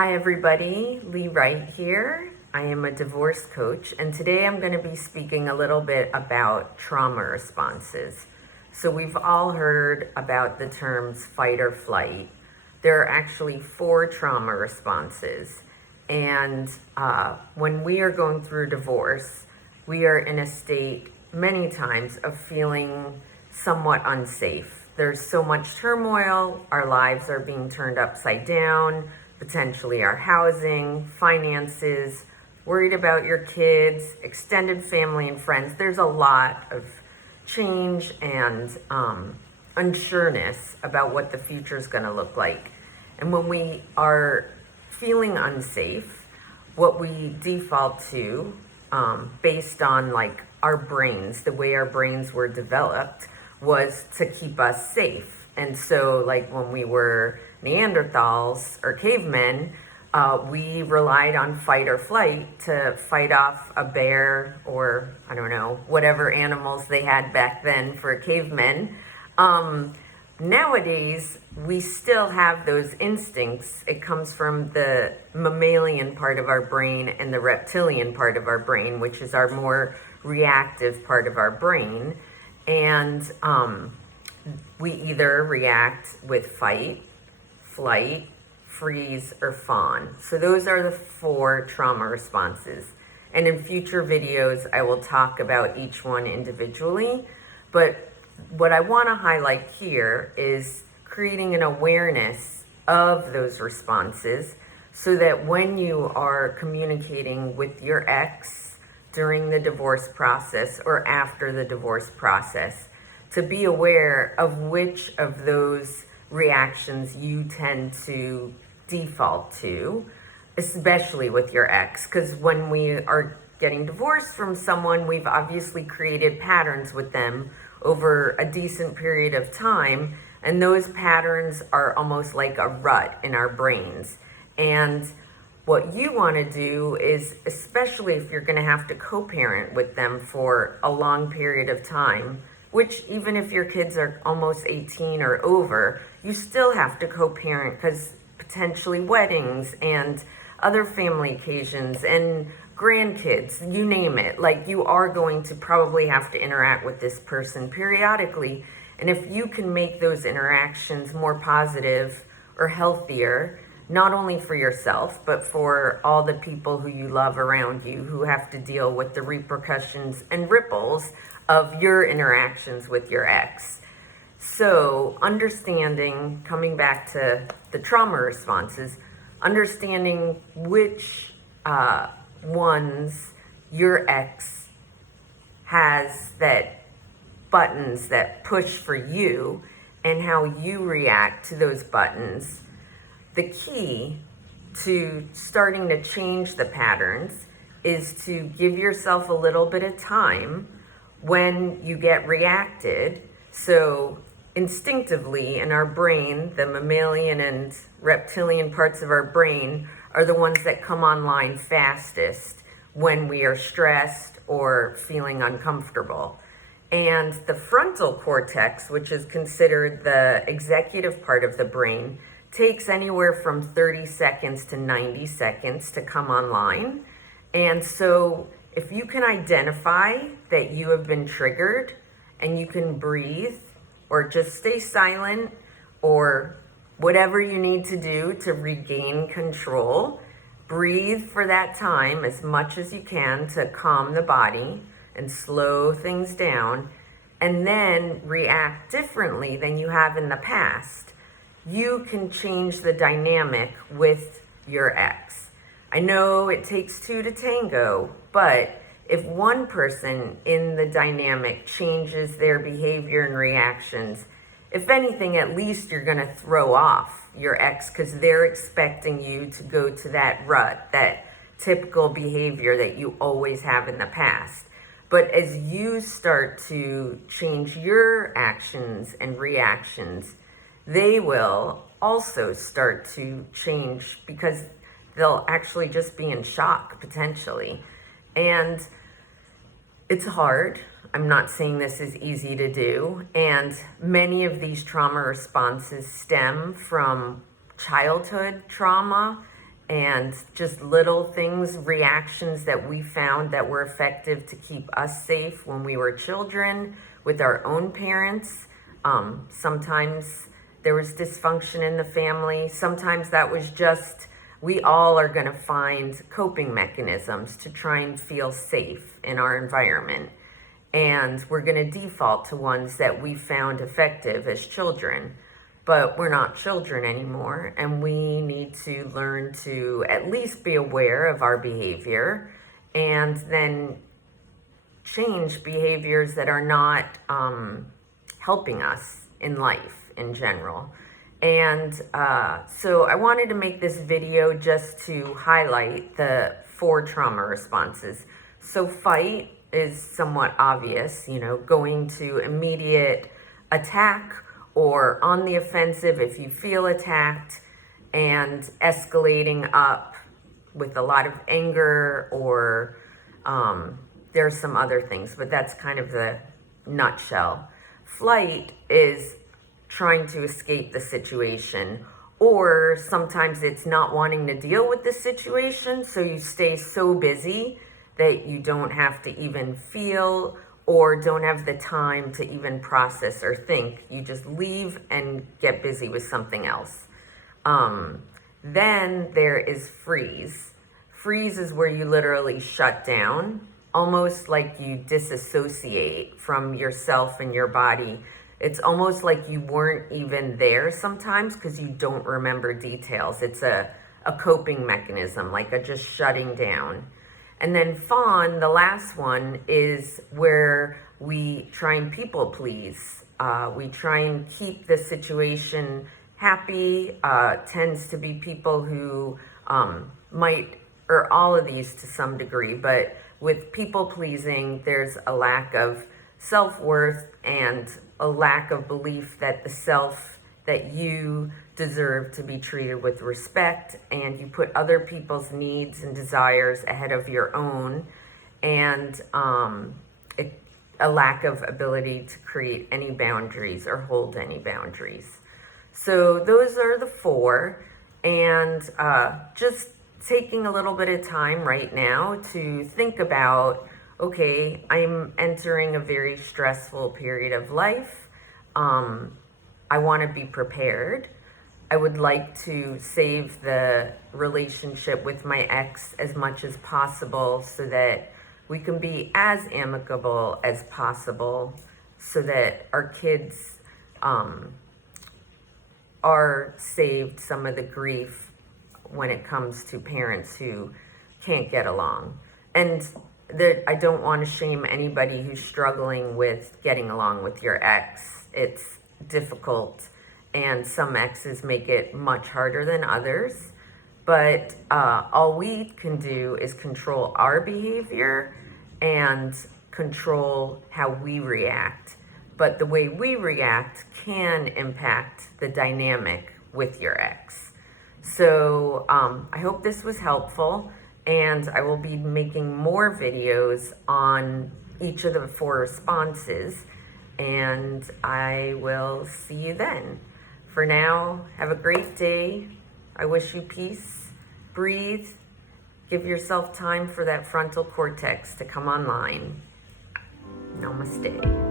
Hi everybody, Wright here. I am a divorce coach, and today I'm going to be speaking a little bit about trauma responses. So we've all heard about the terms fight or flight. There are actually 4 trauma responses, and when we are going through divorce, we are in a state many times of feeling somewhat unsafe. There's so much turmoil, our lives are being turned upside down, potentially our housing, finances, worried about your kids, extended family and friends. There's a lot of change and unsureness about what the future is going to look like. And when we are feeling unsafe, what we default to, based on like our brains, the way our brains were developed, was to keep us safe. And so like when we were Neanderthals or cavemen, we relied on fight or flight to fight off a bear or, I don't know, whatever animals they had back then for cavemen. Nowadays, we still have those instincts. It comes from the mammalian part of our brain and the reptilian part of our brain, which is our more reactive part of our brain. And we either react with fight, flight, freeze, or fawn. So those are the 4 trauma responses. And in future videos, I will talk about each one individually. But what I want to highlight here is creating an awareness of those responses so that when you are communicating with your ex during the divorce process or after the divorce process, to be aware of which of those reactions you tend to default to, especially with your ex. Because when we are getting divorced from someone, we've obviously created patterns with them over a decent period of time, and those patterns are almost like a rut in our brains. And what you want to do is, especially if you're going to have to co-parent with them for a long period of time, which even if your kids are almost 18 or over, you still have to co-parent because potentially weddings and other family occasions and grandkids, you name it. Like, you are going to probably have to interact with this person periodically. And if you can make those interactions more positive or healthier, not only for yourself, but for all the people who you love around you who have to deal with the repercussions and ripples of your interactions with your ex. So understanding, coming back to the trauma responses, understanding which ones your ex has that buttons that push for you and how you react to those buttons. The key to starting to change the patterns is to give yourself a little bit of time when you get reacted. So instinctively in our brain, the mammalian and reptilian parts of our brain are the ones that come online fastest when we are stressed or feeling uncomfortable. And the frontal cortex, which is considered the executive part of the brain, takes anywhere from 30 seconds to 90 seconds to come online. And so if you can identify that you have been triggered and you can breathe or just stay silent or whatever you need to do to regain control, breathe for that time as much as you can to calm the body and slow things down, and then react differently than you have in the past. You can change the dynamic with your ex. I know it takes 2 to tango, but if one person in the dynamic changes their behavior and reactions, if anything, at least you're going to throw off your ex because they're expecting you to go to that rut, that typical behavior that you always have in the past. But as you start to change your actions and reactions, they will also start to change because they'll actually just be in shock potentially. And it's hard. I'm not saying this is easy to do. And many of these trauma responses stem from childhood trauma and just little things, reactions that we found that were effective to keep us safe when we were children with our own parents. Sometimes there was dysfunction in the family. Sometimes that was just, we all are going to find coping mechanisms to try and feel safe in our environment. And we're going to default to ones that we found effective as children. But we're not children anymore, and we need to learn to at least be aware of our behavior and then change behaviors that are not helping us in life in general. And so I wanted to make this video just to highlight the 4 trauma responses. So fight is somewhat obvious, going to immediate attack or on the offensive if you feel attacked, and escalating up with a lot of anger, or there's some other things, but that's kind of the nutshell. Flight is trying to escape the situation, or sometimes it's not wanting to deal with the situation, so you stay so busy that you don't have to even feel or don't have the time to even process or think. You just leave and get busy with something else. Then there is freeze. Freeze is where you literally shut down, almost like you disassociate from yourself and your body. It's almost like you weren't even there sometimes because you don't remember details. It's a coping mechanism, like a just shutting down. And then fawn, the last one, is where we try and people please. We try and keep the situation happy. Tends to be people who might, or all of these to some degree, but with people pleasing, there's a lack of self-worth and a lack of belief that the self, that you deserve to be treated with respect, and you put other people's needs and desires ahead of your own, and a lack of ability to create any boundaries or hold any boundaries. So those are the 4, and just taking a little bit of time right now to think about, okay, I'm entering a very stressful period of life. I want to be prepared. I would like to save the relationship with my ex as much as possible so that we can be as amicable as possible, so that our kids are saved some of the grief when it comes to parents who can't get along. And I don't want to shame anybody who's struggling with getting along with your ex. It's difficult, and some exes make it much harder than others, but all we can do is control our behavior and control how we react. But the way we react can impact the dynamic with your ex. So I hope this was helpful, and I will be making more videos on each of the 4 responses, and I will see you then. For now, have a great day. I wish you peace. Breathe. Give yourself time for that frontal cortex to come online. Namaste.